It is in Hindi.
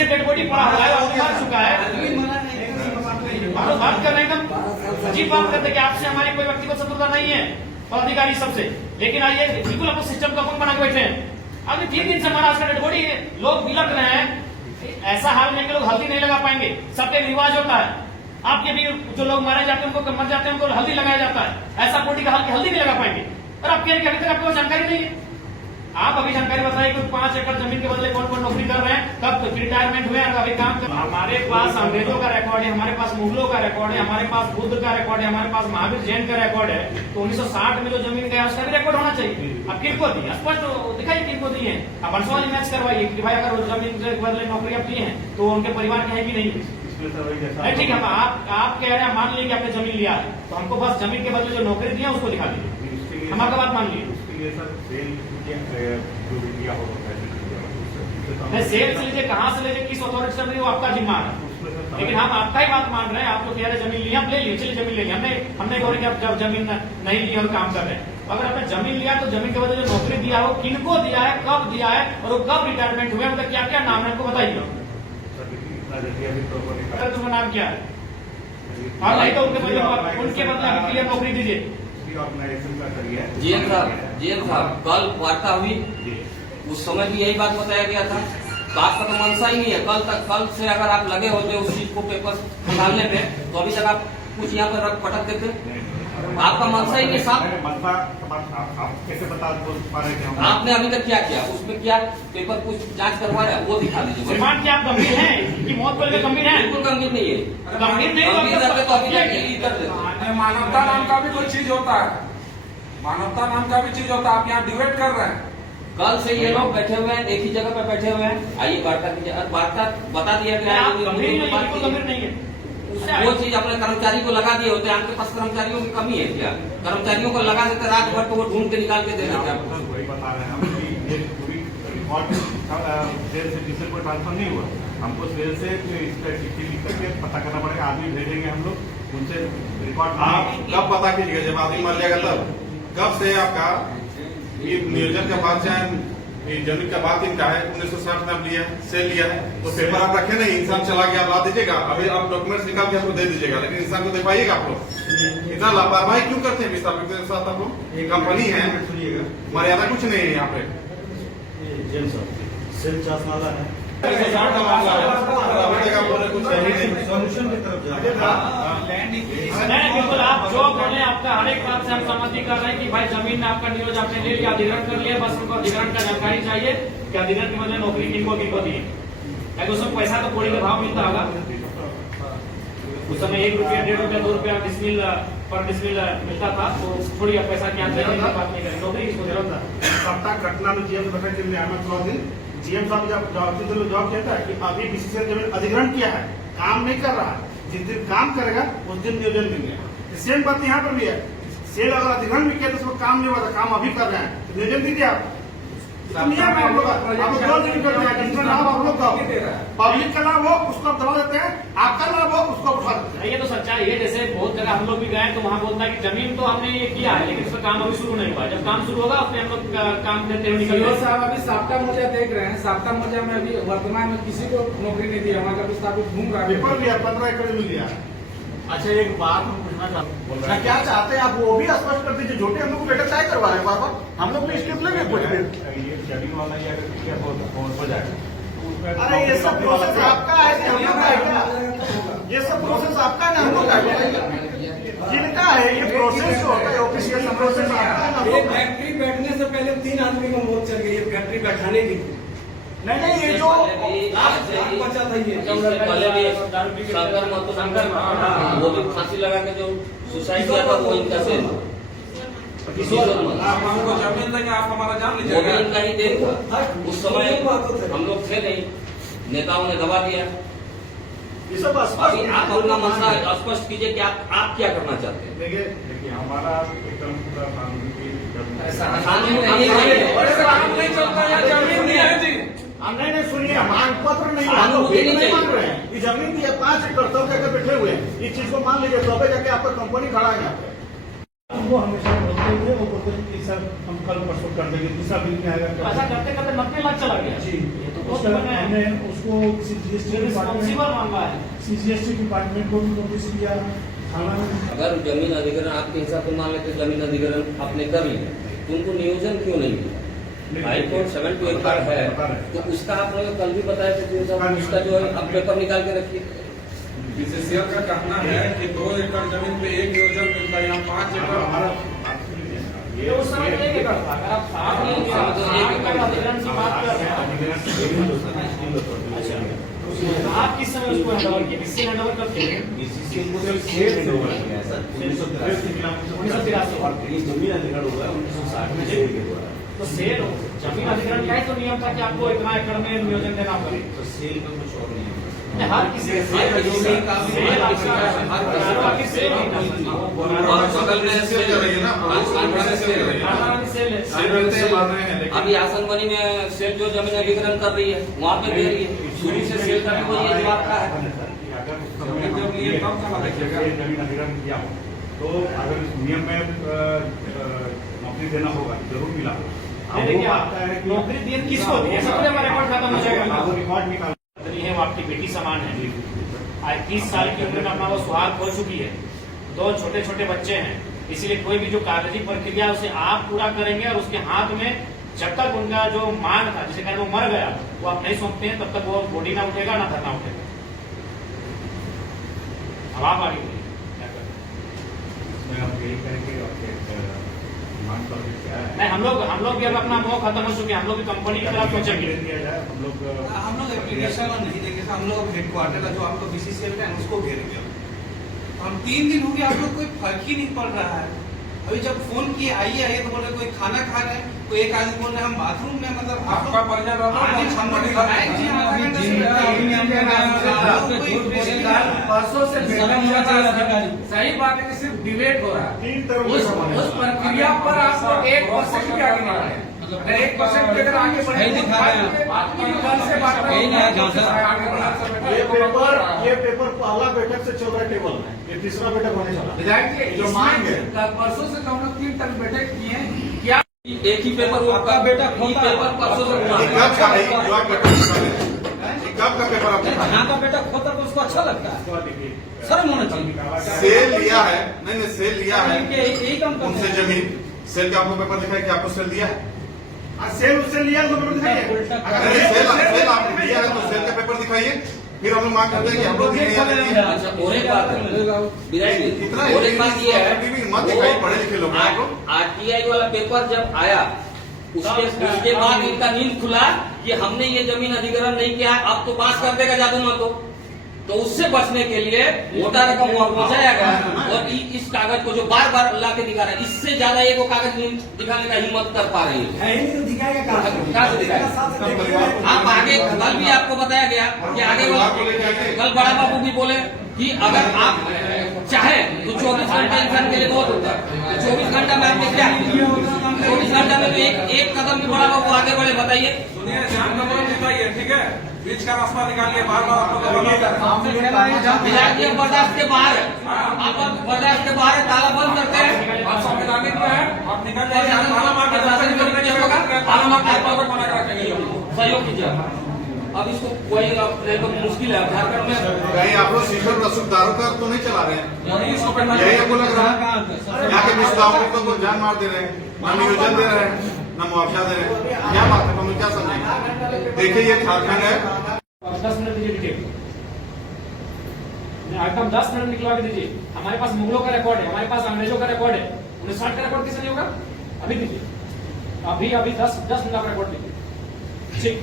पीछे डेड बॉडी पड़ा हुआ है, आपने मार चुका है। बात कर रहे हैं हम, अजीब बात करते कि आपसे हमारी कोई व्यक्तिगत शत्रुता नहीं है और अधिकारी सबसे, लेकिन आइए बिल्कुल आपको सिस्टम का बना के बैठे हैं। अभी 3 दिन से हमारा डेड बॉडी लोग बिलक रहे हैं, ऐसा हाल नहीं कि लोग हल्दी नहीं लगा पाएंगे। सबका रिवाज होता है, आपके भी जो लोग मारे जाते हैं उनको मर जाते हैं उनको हल्दी लगाया जाता है, ऐसा बॉडी का हल्दी नहीं लगा पाएंगे। और आप कह रहे हैं अभी तक आपको जानकारी नहीं है। आप अभी जानकारी बताइए कि 5 एकड़ जमीन के बदले कौन कौन नौकरी कर रहे हैं, कब रिटायरमेंट हुए और अभी काम कर। हमारे पास अंग्रेजों का रिकॉर्ड है, हमारे पास मुगलों का रिकॉर्ड है, हमारे पास बुद्ध का रिकॉर्ड है, हमारे पास महावीर जैन का रिकॉर्ड है। तो 1960 में जो जमीन गया उसका भी रिकॉर्ड होना चाहिए। अब किनको दी स्पष्ट दिखाइए किनको दी है। अब वर्षों मैच करवाइए कि भाई अगर जमीन के बदले नौकरी आप दी है तो उनके परिवार के है कि नहीं है। ठीक है, आप कह रहे हैं मान लीजिए आपने जमीन लिया है तो हमको बस जमीन के बदले जो नौकरी दी है उसको दिखा दीजिए, हम आपका बात मान लीजिए। सेल से लीजिए, कहाँ से लीजिए, किस अथॉरिटी से लीजिए, वो आपका जिम्मा है। लेकिन हम आपका ही बात मान रहे हैं, आप तो कह रहे जमीन लिया, आप ले लीजिए, चलिए जमीन ले लिया। हमने कहा कि आप जब जमीन नहीं ली और काम कर रहे हैं, अगर आपने जमीन लिया तो जमीन के बदले जो नौकरी दिया है वो किनको दिया है, कब दिया है और वो कब रिटायरमेंट हुए, मतलब क्या क्या नाम है हमको बताइए। तुम्हारा नाम क्या है? और नहीं तो उनके बदले क्लियर नौकरी दीजिए। जीएम साहब कल वार्ता हुई, उस समय भी यही बात बताया गया था। तो आपका तो मनसा ही नहीं है। कल से अगर आप लगे होते उस चीज को पेपर निकालने में तो अभी तक आप कुछ यहाँ पर रख पटक देते। आपका मनसा ही नहीं साहब। कैसे बता पा रहे हैं? आपने अभी तक क्या किया, उसमें क्या पेपर कुछ जांच करवाया वो दिखा दीजिए। रिमांड क्या आप गंभीर हैं कि मौत को लेकर गंभीर हैं? बिल्कुल गंभीर नहीं है। गंभीर नहीं तो अभी कर देते। मानवता नाम का भी कोई चीज होता है, मानवता नाम का भी चीज होता है। आप यहाँ डिबेट कर रहे हैं। कल से ये लोग बैठे हुए हैं, एक ही जगह पे बैठे हुए हैं। आइए वार्ता कीजिए। वार्ता बता दिया गया है, गंभीर नहीं है। वो चीज अपने कर्मचारी को लगा दिए होते हैं। आपके पास कर्मचारियों की कमी है क्या? कर्मचारियों को लगा देते रात भर तो वो ढूंढ के निकाल के दे देते हैं। वही बता रहे हैं हम कि ये पूरी रिकॉर्ड सेल से किसी को ट्रांसफर नहीं हुआ। हमको सेल से इसका चिट्ठी लिख करके पता करना पड़ेगा, आदमी भेजेंगे हम लोग, उनसे रिकॉर्ड। आप कब पता कीजिएगा जब आदमी मर जाएगा तब? कब से आपका ये नियोजन का बाद चाहे जमीन का बाद इनका है 1960 में आप लिया है, सेल लिया है तो पेपर आप रखे नहीं, इंसान चला गया आप ला दीजिएगा। अभी आप डॉक्यूमेंट्स निकाल के आपको दे दीजिएगा, लेकिन इंसान को दे पाइएगा आप लोग? इतना लापरवाही क्यों करते हैं विस्थापित के साथ आप लोग? ये कंपनी है, मर्यादा कुछ नहीं है यहाँ पे। सेल चार्ज वाला है, सोल्यूशन की तरफ बिल्कुल आप जो बोले आपका हर एक बात से हम सहमति कर रहे हैं कि भाई जमीन आपका नियोज आपने ले लिया, अधिग्रहण कर लिया, बस उनको अधिग्रहण का जानकारी चाहिए कि अधिग्रहण की मतलब नौकरी किनको दी है। क्योंकि उसमें पैसा तो कोड़ी का भाव मिलता होगा उस समय, 1 रुपया 1.5 रुपया 2 रुपया डिसमिल पर डिसमिल मिलता था, तो थोड़ी पैसा क्या बात नहीं करें, नौकरी किसको जरूरत था। सप्ताह घटना में जीएम जीएम साहब जब जवाब कहता है कि अभी बीसीसीएल जमीन अधिग्रहण किया है, काम नहीं कर रहा है, जिस दिन काम करेगा उस दिन नियोजन देंगे। सेम बात यहाँ पर भी है, सेल अगर अधिग्रहण भी किया तो उसको काम नहीं हुआ था, काम अभी कर रहे हैं तो नियोजन दीजिए आप। पब्लिक का लाभ हो उसको दबा देते हैं, आपका लाभ हो उसको उठा देते हैं। ये तो सच्चाई है। जैसे बहुत जगह हम लोग भी गए तो वहाँ बोलता है कि जमीन तो हमने ये किया है लेकिन उसका काम अभी शुरू नहीं हुआ। जब काम शुरू होगा उसमें हम लोग काम देते हुए निकल साहब अभी साप्ताह मुर्जा देख रहे हैं। साप्ताह मुर्जा में अभी वर्तमान में किसी को नौकरी नहीं दी, हमारा विस्थापित घूम रहा है। पेपर लिया 15 एकड़ में लिया। अच्छा एक बात हम पूछना चाहते हैं, क्या चाहते हैं आप वो भी स्पष्ट कर दीजिए। झूठे हम लोग बेटा चाय करवा रहे हैं बार बार, हम लोग भी स्टेप लेंगे कुछ भी। ये जमीन वाला या हो जाएगा। अरे ये सब प्रोसेस आपका है कि हम लोग का है क्या? ये सब प्रोसेस आपका है ना हम लोग का है? जिनका है ये प्रोसेस जो होता है ऑफिशियल प्रोसेस आपका है। फैक्ट्री बैठने से पहले 3 आदमी को मौत चल गई है फैक्ट्री बैठाने की। नहीं ये जो बचा था ये वो भी फांसी लगा के जो सुसाइड किया था वो इनका से आप हमको जमीन देंगे, आप हमारा जान वो भी लीजिएगा। इनका ही देन था। उस समय हम लोग थे नहीं, नेताओं ने दबा दिया। ये सब अभी आप अपना मसला स्पष्ट कीजिए कि आप क्या करना चाहते हैं। देखिए हमारा एकदम पूरा कानून नहीं चलता है, जमीन नहीं है जी। नहीं सुनिए, मांग पत्र नहीं मांग रहे हैं। ये जमीन की 5 एकड़ सब जगह बैठे हुए हैं, इस चीज को मान लीजिए, तो जाके आपका कंपनी खड़ा है यहाँ पे। वो हमेशा देंगे वो बोलते हैं कि सर हम कल परसों कर देंगे, दूसरा बिल में आएगा ऐसा करते करते 90 लाख चला गया। जी। ये तो बहुत उसका बड़ा है। हमने उसको किसी जीएसटी रिस्पॉन्सिबल मामला है। सीजीएसटी डिपार्टमेंट को भी नोटिस किया, थाना में। अगर जमीन अधिग्रहण आपके हिसाब से मान लेते जमीन अधिग्रहण आपने कर लिया तो उनको नियोजन क्यों नहीं मिला? हाईकोर्ट 7 to 8 बार है तो उसका आप लोग कल भी बताया थे उसका जो है आप पेपर निकाल के रखिए। बीसीसीएल का कहना है कि 2 एकड़ जमीन पे 1 नियोजन मिलता है, यहाँ 5 एकड़। ये उस समय 1 एकड़ था। अगर आप 7 एकड़ अधिग्रहण की बात कर रहे हैं, अच्छा, आप किस समय उसको हैंडओवर किए? किससे हैंडओवर करते हैं? 1983 जमीन अधिग्रहण हुआ है 1960 में शेर के द्वारा। तो सेल जमीन अधिग्रहण का ही तो नियम था कि आपको इतना एकड़ में नियोजन देना पड़े। तो सेल का कुछ और नहीं है। हर किसी का सेल हर किसी का सेल आपका हर किसी सेल नहीं था। और बगल में सेल कर रही है ना, सेल कर रही है। हर सेल है। सेल करते हैं मार रहे हैं लेकिन अभी आसनबनी में सेल जो जमीन अधिग्रहण कर रही है वहाँ पे दे रही है, शुरू से सेल करने को ये जवाब का है। जब ये कम कहाँ देखिएगा? जमीन अधिग्रहण किया हो तो अगर इस नियम में नौकरी देना होगा, जरूर मिला होगा। ये देखिए आप नौकरी दिए किसको दिए? सबसे हमारा रिकॉर्ड खत्म हो जाएगा। वो रिकॉर्ड निकाल नहीं है, वो आपकी बेटी समान है। आज 30 साल की उम्र में अपना वो सुहाग खो चुकी है, 2 छोटे छोटे बच्चे हैं, इसीलिए कोई भी जो कागजी प्रक्रिया है उसे आप पूरा करेंगे और उसके हाथ में जब तक उनका जो मांग था जिसे कहते वो मर गया वो आप नहीं सौंपते हैं तब तक वो बॉडी ना उठेगा ना धरना उठेगा। अब आप आगे बोलिए क्या करें? मैं आप यही करेंगे मांग पर क्या है नहीं, हम लोग भी अब अपना मोह खत्म हो चुके हैं। हम लोग भी कंपनी की तरफ सोचेंगे। दिया जाए हम लोग एप्लीकेशन नहीं देंगे। हम लोग हेडक्वार्टर का जो आपको बीसीसीएल का है उसको घेरेंगे। हम 3 दिन हो गए, आप लोग कोई फर्क ही नहीं पड़ रहा है। अभी जब फोन किए आइए आइए तो बोल रहे कोई खाना खा रहे हैं, कोई एक आदमी बोल रहे हम बाथरूम में, मतलब आपका परिचय परसों से सही बात है कि सिर्फ डिलेट हो रहा है। उस प्रक्रिया पर आपको 1% भी आगे नहीं बढ़े। 1% भी अगर आगे बढ़े कल से बात ये पेपर पहला बैठक से चल रहा है टेबल में, ये तीसरा बैठक होने चला। विधायक जी जो मांग है परसों से हम लोग 3 तक बैठक किए हैं। क्या एक ही पेपर वो आपका बेटा पेपर परसों से ये कब का है जो आप पेपर निकाले? ये कब का पेपर आप निकाले? यहाँ का बेटा खोता तो उसको अच्छा लगता है, शर्म होना चाहिए। सेल लिया है, नहीं सेल लिया है यही काम उनसे जमीन, सेल का आपको पेपर दिखाया कि आपको सेल दिया है? सेल उससे लिया तो पेपर दिखाइए। अगर सेल आपने दिया है तो सेल का पेपर दिखाइए, फिर हम लोग मांग करते हैं कि हम लोग दिए या नहीं दिए। अच्छा और एक बात विधायक इतना जी, और एक बात ये है मत दिखाइए पढ़े लिखे लोग को। आरटीआई वाला पेपर जब आया उसके बाद इनका नींद खुला कि हमने ये जमीन अधिग्रहण नहीं किया, अब तो पास कर देगा जादू मतो। तो उससे बचने के लिए मोटा रकम पहुंचाया गया और इस कागज को जो बार बार ला के दिखा रहे हैं, इससे ज्यादा ये वो कागज दिखाने का हिम्मत कर पा रही है। कहाँ से दिखाएगा? आप आगे कल भी आपको बताया गया कि आगे कल बड़ा बाबू भी बोले कि अगर आप चाहे तो 24 घंटा इंसान के लिए बहुत होता है। 24 घंटा में आपने क्या 24 घंटा में तो एक कदम भी बड़ा बाबू आगे बढ़े, बताइए। सुनिए, जान का बताइए, ठीक है, बीच का रास्ता निकालिए। बार बार आप लोग विधायक जी बर्दाश्त के बाहर है, आप बर्दाश्त के बाहर है, ताला बंद करते हैं। आप संविधान में क्या है, आप निकल जाइए। सहयोग कीजिए। अब इसको कोई तो मुश्किल है झारखंड में। कहीं आप लोग सीकर रसूखदारों का तो नहीं चला रहे हैं? यही आपको लग रहा है? यहाँ के विस्थापितों को जान मार दे रहे हैं, न नियोजन दे रहे हैं, न मुआवजा दे रहे हैं। क्या बात है, हम क्या समझेंगे? देखिए ये झारखंड है। 10 मिनट दीजिए डिटेल, आइटम 10 मिनट निकलवा के दीजिए। हमारे पास मुगलों का रिकॉर्ड है, हमारे पास अंग्रेजों का रिकॉर्ड है। 1960 का रिकॉर्ड किसे नहीं होगा? अभी दीजिए, अभी 10 मिनट का रिकॉर्ड दीजिए। ठीक।